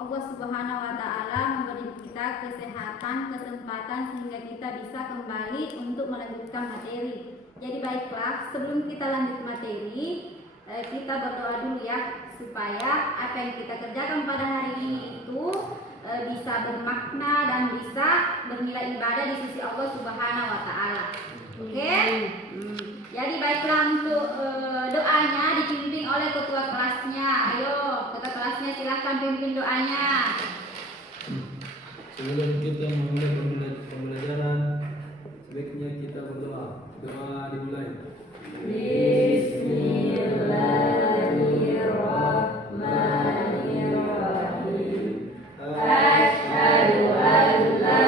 Allah Subhanahu wa Ta'ala memberi kita kesehatan, kesempatan sehingga kita bisa kembali untuk melanjutkan materi. Jadi baiklah, sebelum kita lanjut materi, kita berdoa dulu ya, supaya apa yang kita kerjakan pada hari ini itu bisa bermakna dan bisa bernilai ibadah di sisi Allah Subhanahu wa Ta'ala. Oke? Jadi baiklah, untuk doanya dipimpin oleh ketua kelasnya. Ayo, ketua kelasnya silahkan pimpin doanya. Sebelum kita memulai pembelajaran, sebaiknya kita berdoa. Doa dimulai. Bismillahirrahmanirrahim. Asyhadu an la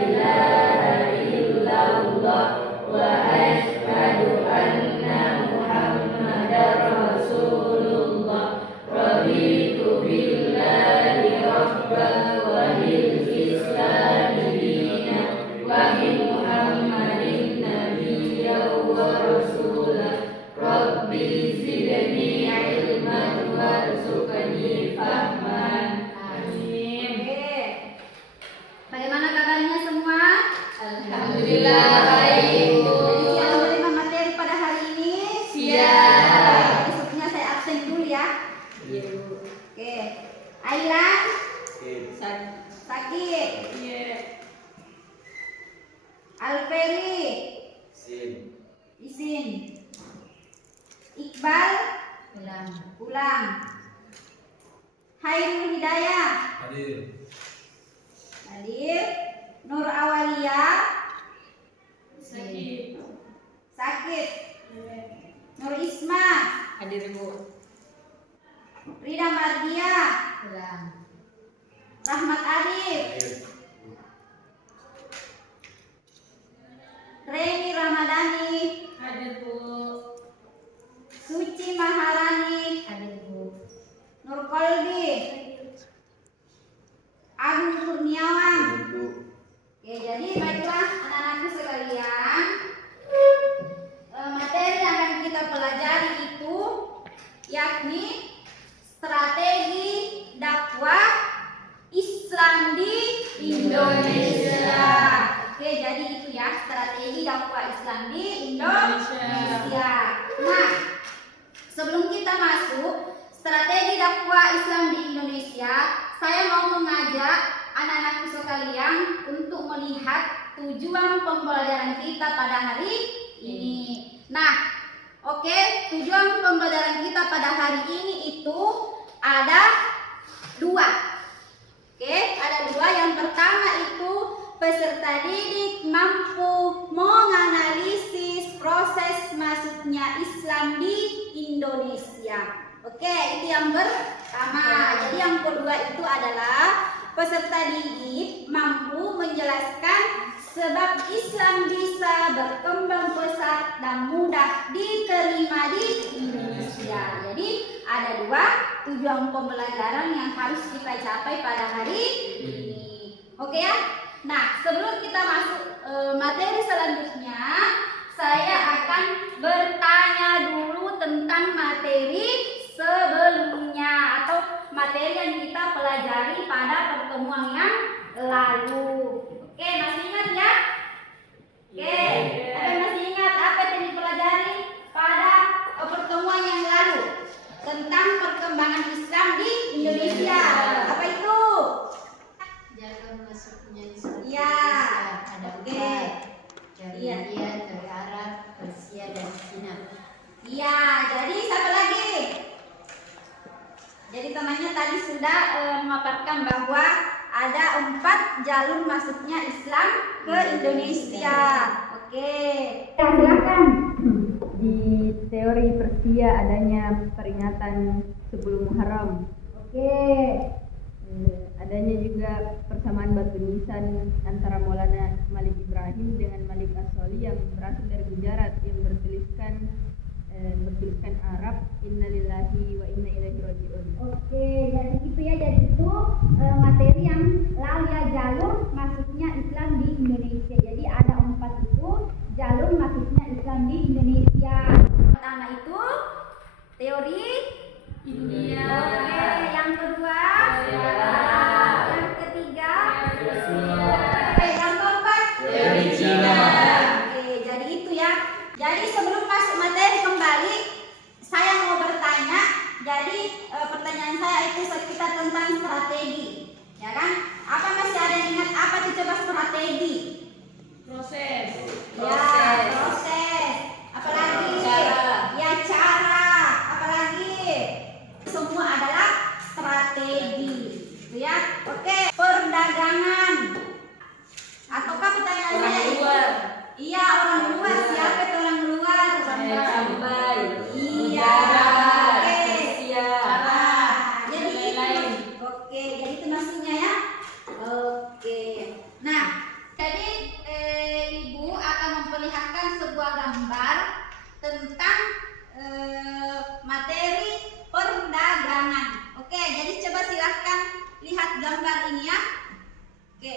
ilaha illallah wa asyhadu anna Muhammadar Rasulullah. Raditu billahi rabban wa bil islami dinan wa bi Muhammadin nabiyyan wa rasulah. Rabbi zidni ilman warzuqni fahman. Amin. Bagaimana kabarnya semua? Alhamdulillah baik. Siap menerima materi pada hari ini? Siap. Besoknya saya absen dulu ya. Oke. Ailan? Sakit. Alferi? Isin. Iqbal? Ulang. Hairul Hidayah? Hadir. Hadir. Nur Awalia? Sakit. Nur Isma? Hadir Bu. Rida Mardia? Rahmat Arif? Reni Ramadhani? Hadir Bu. Suci Maharani? Hadir Bu. Nur Kolbi? Agung Kurniawan? Oke, jadi baiklah anak-anakku sekalian, materi yang akan kita pelajari itu yakni strategi dakwah Islam di Indonesia. Oke, jadi itu ya, strategi dakwah Islam di Indonesia. Nah, sebelum kita masuk strategi dakwah Islam di Indonesia, saya mau mengajak anak-anakku sekalian untuk melihat tujuan pembelajaran kita pada hari ini. Nah, oke, tujuan pembelajaran kita pada hari ini itu ada dua. Oke, ada dua. Yang pertama itu peserta didik mampu menganalisis proses masuknya Islam di Indonesia. Oke, itu yang pertama. Jadi yang kedua itu adalah peserta didik mampu menjelaskan sebab Islam bisa berkembang pesat dan mudah diterima di Indonesia. Jadi ada dua tujuan pembelajaran yang harus kita capai pada hari ini. Oke ya? Nah, sebelum kita masuk materi selanjutnya, saya akan bertanya dulu tentang materi sebelumnya atau materi yang kita pelajari pada pertemuan yang lalu. Oke, masih ingat ya? Oke, ada masih ingat apa yang dipelajari pada pertemuan yang lalu tentang perkembangan Islam di Indonesia? Apa itu? Jalan masuknya Islam di Iya. Indonesia ada Oke. empat. Dari Iya. India, dari Arab, Persia, dan Cina. Iya, jadi satu lagi. Jadi temannya tadi sudah memaparkan bahwa ada 4 jalur masuknya Islam ke Indonesia. Oke, silakan. Di teori Persia adanya peringatan sebelum Muharram. Oke, Adanya juga persamaan batu nisan antara Maulana Malik Ibrahim dengan Malik As-Soli yang berasal dari Gujarat yang bertuliskan Arab innalillahi wa inna ilaihi raji'un. oke, jadi itu ya. Jadi itu materi yang lalu ya, jalur masuknya Islam di Indonesia. Jadi ada 4 itu jalur masuknya Islam di Indonesia. Pertama itu teori India. Oke, yang kedua gambar ini ya. Oke.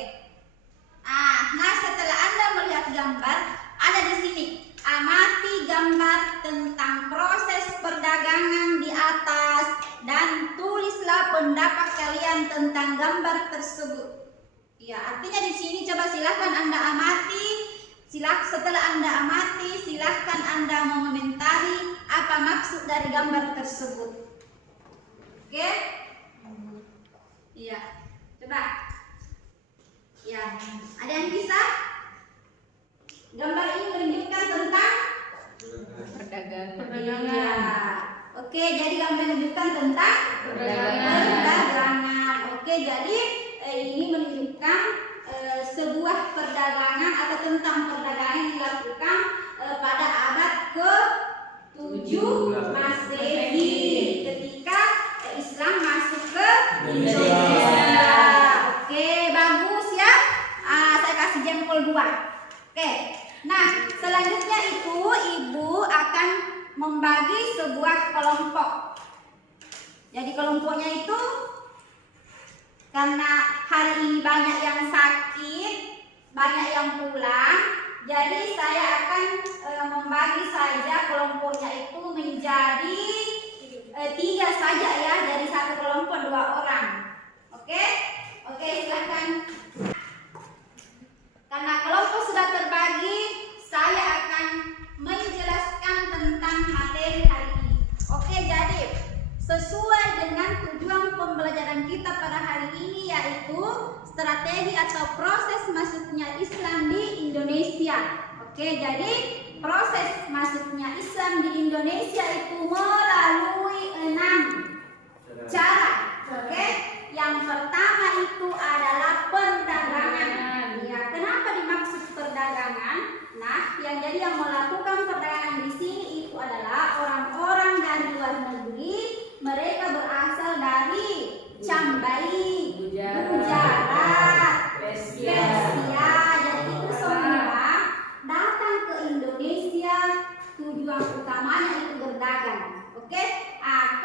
Nah setelah Anda melihat gambar, ada di sini. Amati gambar tentang proses perdagangan di atas dan tulislah pendapat kalian tentang gambar tersebut. Ya, artinya di sini coba silahkan Anda amati. Setelah Anda amati, silahkan Anda mengomentari apa maksud dari gambar tersebut. Oke? Iya. Coba. Ya, ada yang bisa? Gambar ini menunjukkan tentang Perdagangan. Iya. Oke, jadi gambar menunjukkan tentang perdagangan. Oke, jadi ini menunjukkan sebuah perdagangan atau tentang perdagangan yang dilakukan pada abad ke-7 Masehi ketika Islam masuk ke Indonesia. Oke, bagus ya. Saya kasih jempol 2. Oke. Nah, selanjutnya itu Ibu akan membagi sebuah kelompok. Jadi kelompoknya itu karena hari ini banyak yang sakit, banyak yang pulang, jadi saya akan membagi saja kelompoknya itu menjadi 3 saja ya, dari satu kelompok 2 orang. Oke? Oke, silakan. Karena kelompok sudah terbagi, saya akan menjelaskan tentang materi hari ini. Oke, jadi sesuai dengan tujuan pembelajaran kita pada hari ini, yaitu strategi atau proses masuknya Islam di Indonesia. Oke, jadi proses masuknya Islam di Indonesia itu melalui 6 cara. Oke, yang pertama itu adalah perdagangan. Ya, kenapa dimaksud perdagangan? Nah, yang melakukan perdagangan di sini itu adalah orang-orang dari luar negeri. Mereka berasal dari Cambai, Gujarat, Persia. Jadi itu semua datang ke Indonesia. Tujuan utamanya itu berdagang. Oke?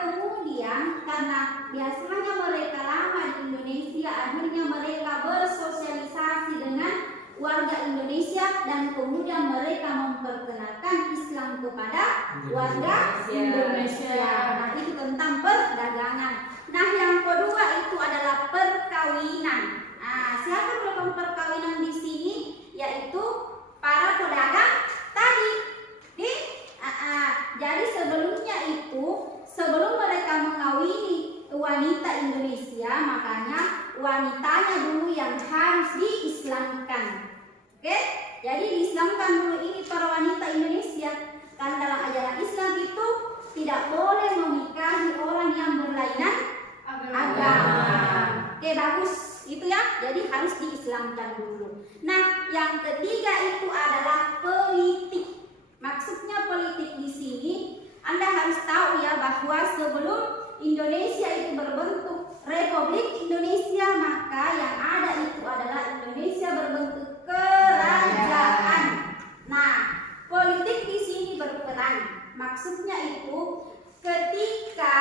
Kemudian karena biasanya mereka lama di Indonesia, akhirnya mereka bersosialisasi dengan warga Indonesia dan kemudian mereka memperkenalkan Islam kepada warga Indonesia. Nah, itu tentang perdagangan. Nah, yang kedua itu adalah perkawinan. Siapa melakukan perkawinan di sini? Yaitu para pedagang tadi. Jadi sebelumnya itu, sebelum mereka mengawini wanita Indonesia, makanya wanitanya dulu yang harus diislamkan. Oke? Jadi diislamkan dulu ini para wanita Indonesia. Karena dalam ajaran Islam itu tidak boleh menikahi orang yang berlainan agama. Oke, bagus. Itu ya. Jadi harus diislamkan dulu. Nah, yang ketiga itu adalah politik. Maksudnya politik di sini, Anda harus tahu ya bahwa sebelum Indonesia itu berbentuk Republik Indonesia, maka yang ada itu adalah Indonesia berbentuk kerajaan. Nah, politik di sini berperan. Maksudnya itu ketika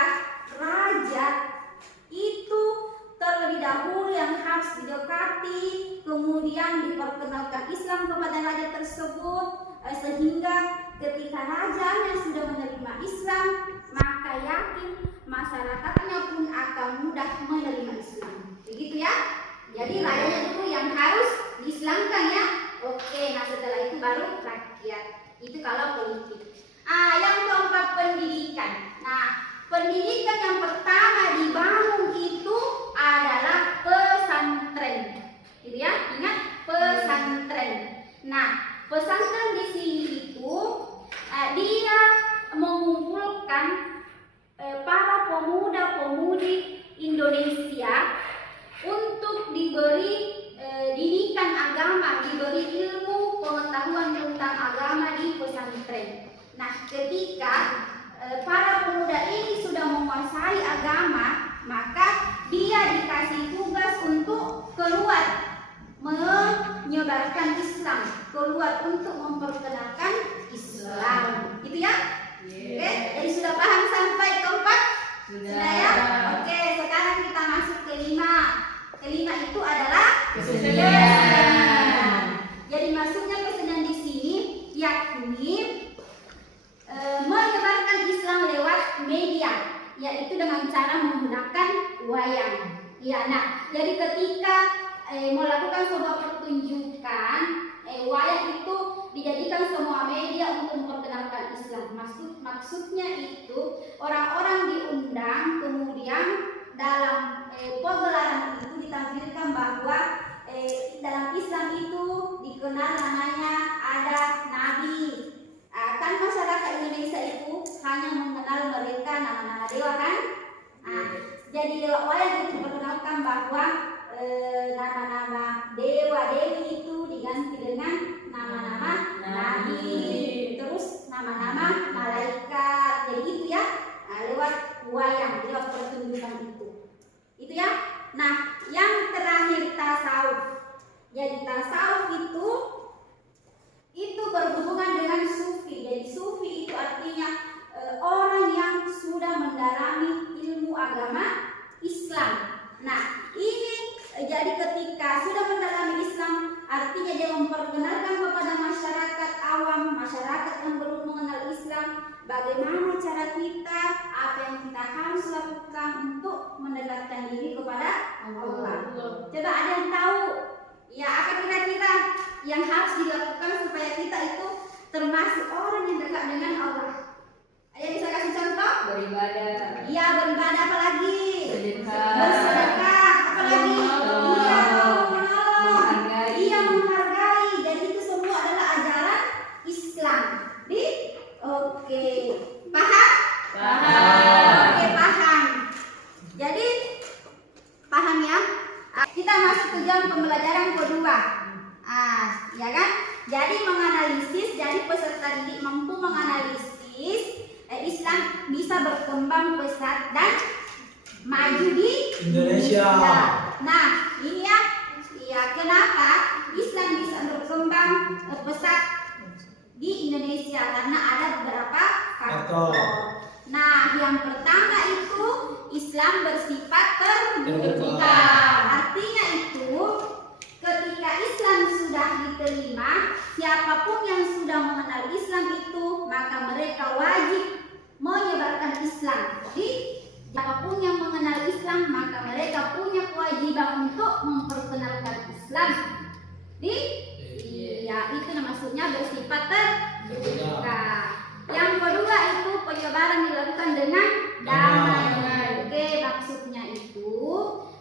raja itu terlebih dahulu yang harus didekati, kemudian diperkenalkan Islam kepada raja tersebut, sehingga ketika rajanya sudah menerima Islam, maka yakin masyarakatnya pun akan mudah menerima Islam. Begitu ya. Jadi rajanya dulu yang harus diislamkan ya. Oke, nah setelah itu baru rakyat. Itu kalau politik. Yang keempat pendidikan. Nah, pendidikan yang pertama dibangun itu adalah pesantren. Gitu ya, ingat pesantren. Nah, pesantren di sini itu dia mengumpulkan para pemuda-pemudi Indonesia untuk diberi didikan agama, diberi ilmu pengetahuan tentang agama di pesantren. Nah, ketika para pemuda ini sudah menguasai agama, maka dia dikasih tugas untuk keluar menyebarkan Islam, keluar untuk memperkenalkan Islam. Gitu ya? Oke, jadi sudah paham sampai keempat? Sudah ya? Oke, sekarang kita masuk ke 5. jadi ketika melakukan sebuah pertunjukan, wayang itu dijadikan semua media untuk memperkenalkan Islam. Maksudnya itu orang-orang diundang, kemudian dalam pegelaran itu ditampilkan bahwa dalam Islam itu dikenal namanya ada Nabi. Kan masyarakat Indonesia itu hanya mengenal mereka nama-nama dewa kan? Jadi wayang itu diperkenalkan bahwa nama-nama dewa-dewi itu diganti dengan nama-nama nabi, terus nama-nama malaikat. Jadi itu ya, lewat wayang, lewat pertunjukan itu ya. Nah, yang terakhir tasawuf. Jadi tasawuf itu berhubungan dengan sufi. Jadi sufi itu artinya orang yang sudah mendalami ilmu agama Islam. Nah, ini jadi ketika sudah mendalami Islam, artinya dia memperkenalkan kepada masyarakat awam, masyarakat yang belum mengenal Islam, bagaimana cara kita, apa yang kita harus lakukan untuk mendekatkan diri kepada Allah. Coba ada yang tahu ya apa kira-kira yang harus dilakukan supaya kita itu termasuk orang yang dekat dengan Allah? Ada yang bisa kasih contoh? Beribadah. Iya, beribadah, apa lagi? Sedekah. Bersedekah, apa lagi? Iya, Menghargai. Iya, menghargai. Jadi itu semua adalah ajaran Islam. Oke, paham? Oke, paham. Jadi paham ya? Kita masuk ke jam pembelajaran kedua. Ya kan? Jadi menganalisis, jadi peserta didik mampu menganalisis Islam bisa berkembang pesat dan maju di Indonesia. Nah, ini ya kenapa Islam bisa berkembang pesat di Indonesia? Karena ada beberapa faktor. Nah, yang pertama itu Islam bersifat terbuka. Artinya itu ketika Islam sudah diterima, siapapun yang sudah mengenal Islam itu maka mereka wajib menyebarkan Islam. Jadi siapapun yang mengenal Islam maka mereka punya kewajiban untuk memperkenalkan Islam. Ya itu maksudnya bersifat terbuka. Yang kedua itu penyebaran dilakukan dengan damai. Oke, maksudnya itu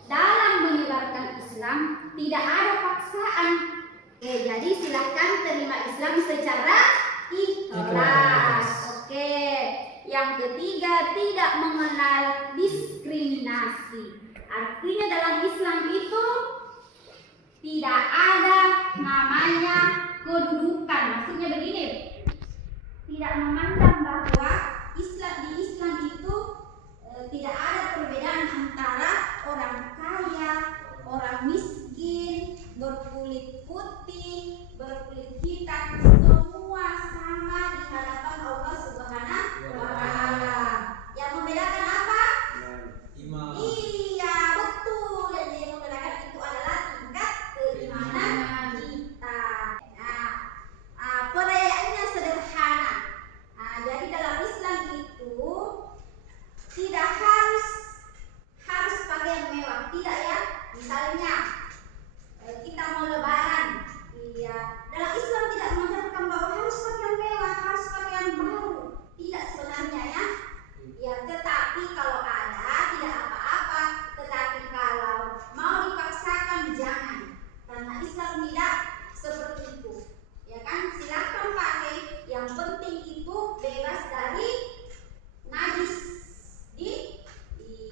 dalam menyebarkan Islam tidak ada paksaan. Jadi silahkan terima Islam secara ikhlas. Oke. Yang ketiga, tidak mengenal diskriminasi. Artinya dalam Islam itu tidak ada namanya kedudukan. Maksudnya begini, tidak memandang bahwa di Islam itu tidak ada perbedaan antara orang kaya, orang miskin, berkulit putih, berkulit hitam, semua sama di hadapan Allah Subhanahu wa Ta'ala. Yang membedakan apa? Iman. Iya, betul. Dan yang membedakan itu adalah tingkat keimanan kita. Perayaannya sederhana. Jadi dalam Islam itu tidak harus pakaian mewah, tidak ya. Misalnya kita mau lebaran, dalam Islam tidak mengajarkan bahwa harus pakaian mewah, harus pakaian baru, tidak sebenarnya ya. Tetapi kalau ada tidak apa-apa, tetapi kalau mau dipaksakan jangan, karena Islam tidak seperti itu, ya kan? Silahkan pakai, yang penting itu bebas dari najis.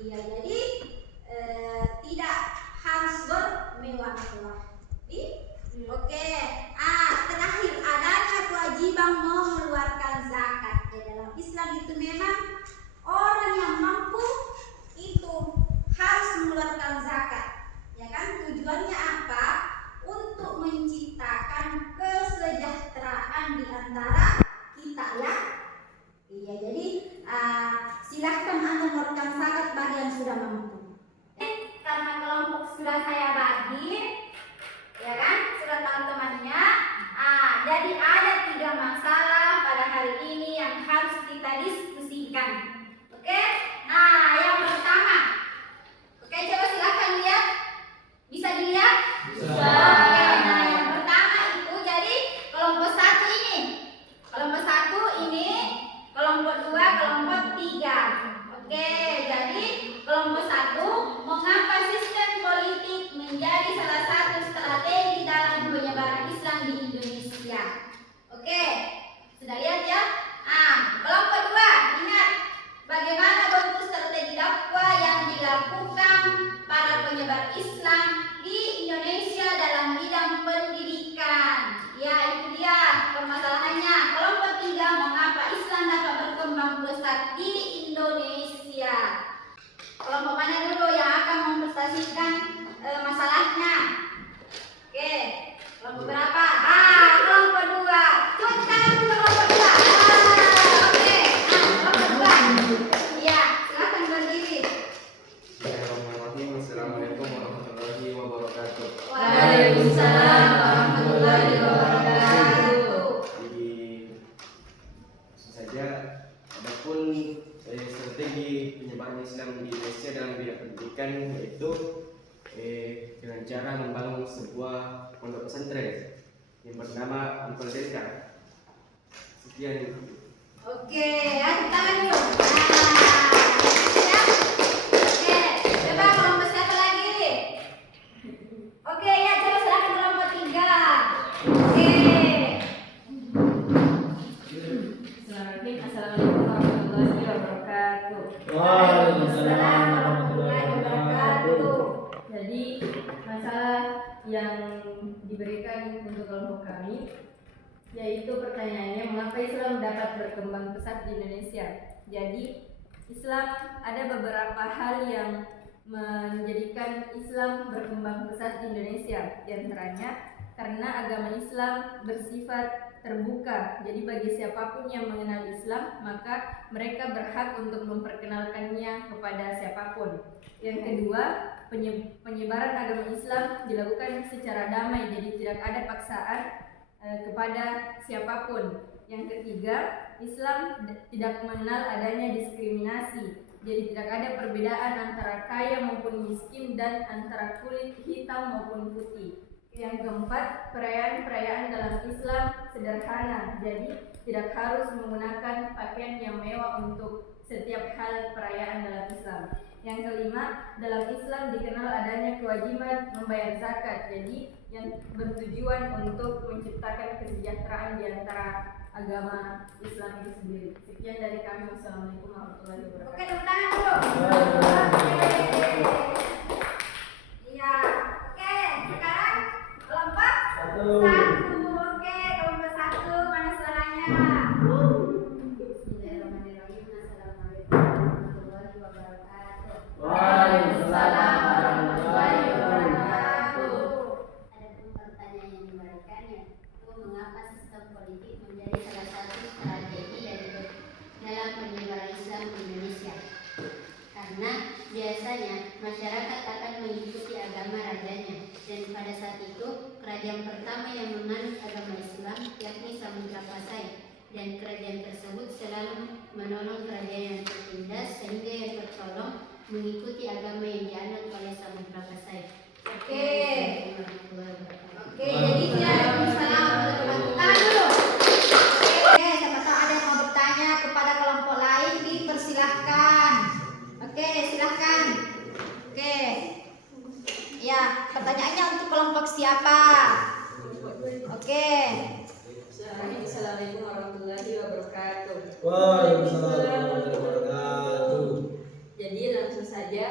Jadi tidak harus bermewah-mewah. Oke. Terakhir adanya kewajiban mengeluarkan zakat. Dalam Islam itu memang orang yang mampu itu harus mengeluarkan zakat. Ya kan? Tujuannya apa? Untuk menciptakan kesejahteraan di antara kita ya. Iya, jadi silahkan Anda mengeluarkan zakat bagi yang sudah mampu. Karena kelompok sudah saya bagi, ya kan, sudah teman-temannya. Jadi ada 3 masalah pada hari ini yang harus kita diskusikan. Oke, nah yang pertama, oke coba silahkan lihat Islam di Indonesia dalam bidang pendidikan. Ya, itu dia permasalahannya. Kelompok 3, mengapa Islam dapat berkembang pesat di Indonesia? Kelompok mana dulu yang akan mempresentasikan masalahnya? Oke, kelompok berapa? Kelompok 2. Coba kita tangan dulu kelompok 2. Oke. Kelompok 2. Iya, silakan berdiri. Bismillahirrahmanirrahim. Assalamualaikum warahmatullahi wabarakatuh. Waalaikumsalam warahmatullahi wabarakatuh. Jadi langsung saja, adapun strategi penyebaran Islam di Indonesia dalam bidang pendidikan yaitu dengan cara membangun sebuah pondok pesantren yang bernama Ampel Delta. Sekian. Oke, angkat tangan dulu. Siap? Oke, coba kelompok siapa lagi? Oke, ya coba silakan kelompok 3. Oke. Bismillahirrahmanirrahim. Assalamualaikum warahmatullahi wabarakatuh. Waalaikumsalam warahmatullahi wabarakatuh. Jadi masalah yang diberikan untuk kelompok kami yaitu pertanyaannya, mengapa Islam dapat berkembang pesat di Indonesia? Jadi Islam, ada beberapa hal yang menjadikan Islam berkembang pesat di Indonesia. Di antaranya karena agama Islam bersifat terbuka. Jadi bagi siapapun yang mengenal Islam, maka mereka berhak untuk memperkenalkannya kepada siapapun. Yang kedua, penyebaran agama Islam dilakukan secara damai, jadi tidak ada paksaan kepada siapapun. Yang ketiga, Islam tidak mengenal adanya diskriminasi, jadi tidak ada perbedaan antara kaya maupun miskin dan antara kulit hitam maupun putih. Yang keempat, perayaan-perayaan dalam Islam sederhana, jadi tidak harus menggunakan pakaian yang mewah untuk setiap hal perayaan dalam Islam. Yang kelima, dalam Islam dikenal adanya kewajiban membayar zakat, jadi yang bertujuan untuk menciptakan kesejahteraan di antara agama Islam itu sendiri. Sekian dari kami. Wassalamualaikum warahmatullahi wabarakatuh. Oke, tepuk tangan dulu. Iya. Oke, sekarang kelompok 1. Oke, kelompok 1, mana suaranya? Bismillahirrahmanirrahim. Assalamualaikum warahmatullahi wabarakatuh. Waalaikumsalam warahmatullahi wabarakatuh. Adapun pertanyaan yang diberikan yaitu mengapa sistem politik menjadi salah satu strategi dalam penyebaran Islam di Indonesia? Karena biasanya masyarakat akan mengikuti agama rajanya, dan pada saat itu kerajaan pertama yang menganut agama Islam yakni Samudra Pasai, dan kerajaan tersebut selalu menolong kerajaan yang tertindas sehingga yang tertolong mengikuti agama yang dianut oleh Samudra Pasai. Oke. Warahmatullahi wabarakatuh. Oke, jadi Waalaikumsalam warahmatullahi wabarakatuh. Tangan dulu. Oke, siapa tahu ada yang mau bertanya kepada kelompok lain, dipersilahkan. Oke, silahkan. Oke. Ya, pertanyaannya untuk kelompok siapa? Oke. Assalamualaikum warahmatullahi wabarakatuh. Waalaikumsalam warahmatullahi wabarakatuh. Jadi langsung saja,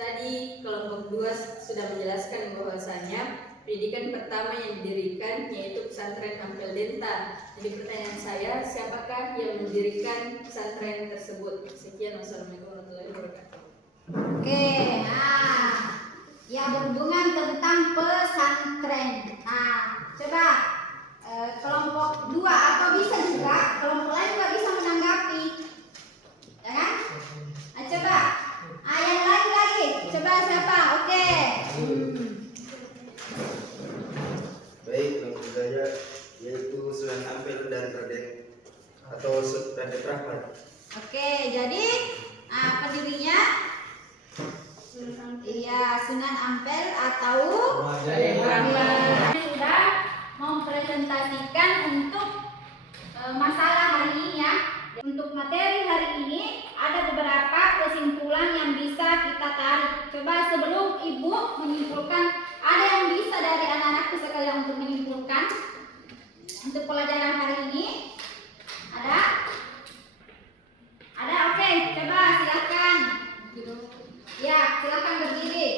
tadi kelompok 2 sudah menjelaskan bahwasanya pendidikan pertama yang didirikan yaitu pesantren Ampel Delta. Jadi pertanyaan saya, siapakah yang mendirikan pesantren tersebut? Sekian, wassalamualaikum warahmatullahi wabarakatuh. Oke, yang berhubungan tentang pesantren. Coba kelompok 2 atau bisa juga kelompok lain juga bisa menanggapi, ya kan? Coba, yang lain lagi. Coba siapa? Oke. Baik, langsung saja, yaitu Sunan Ampel dan Raden atau Raden Rahmat. Oke, jadi pendirinya Sunan Ampel atau Raden Rahmat. Sudah mempresentasikan untuk masalah hari ini ya. Untuk materi hari ini ada beberapa kesimpulan yang bisa kita tarik. Coba sebelum Ibu menyimpulkan, ada yang bisa dari anak-anakku sekalian untuk menyimpulkan untuk pelajaran hari ini? Ada? Ada? Oke, coba silakan. Ya, silakan berdiri.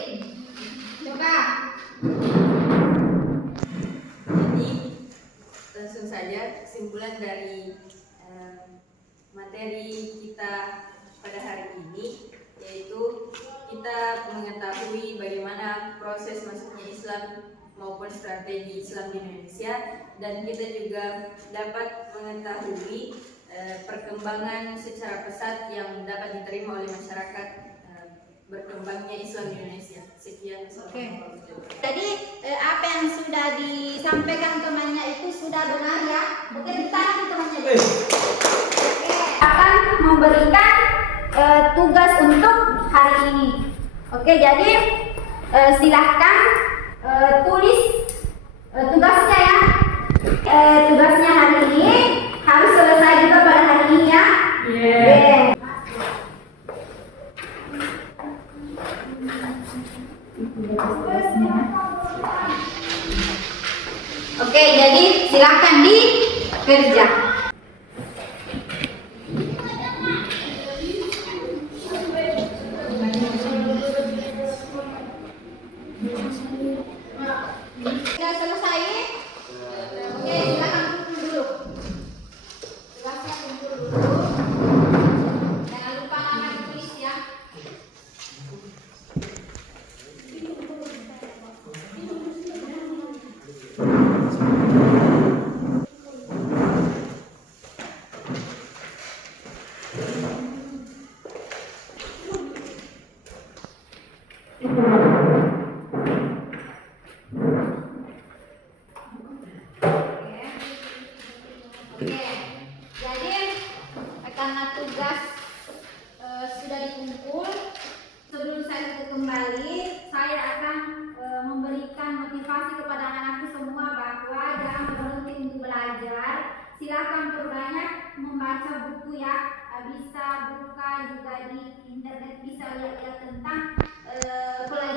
kesimpulan dari materi kita pada hari ini, yaitu kita mengetahui bagaimana proses masuknya Islam maupun strategi Islam di Indonesia, dan kita juga dapat mengetahui perkembangan secara pesat yang dapat diterima oleh masyarakat berkembangnya Islam di Indonesia. Sekian. Oke. Jadi apa yang sudah disampaikan temannya itu sudah benar ya. Oke, ditahan temannya. Oke, akan memberikan tugas untuk hari ini. Oke, jadi silahkan tulis tugasnya ya. Tugasnya hari ini harus selesai juga pada hari ini ya. Yeah. Oke, jadi silakan dikerja. Sudah selesai? Oke, silakan kumpul dulu. Tugasnya kumpul dulu. Jangan lupa nama ditulis ya. Oke, jadi karena tugas sudah dikumpul, sebelum saya tutup kembali, saya akan memberikan motivasi kepada anak-anakku semua bahwa jangan berhenti untuk belajar. Silakan perbanyak membaca buku ya, bisa buka juga di internet, bisa lihat-lihat tentang pelajaran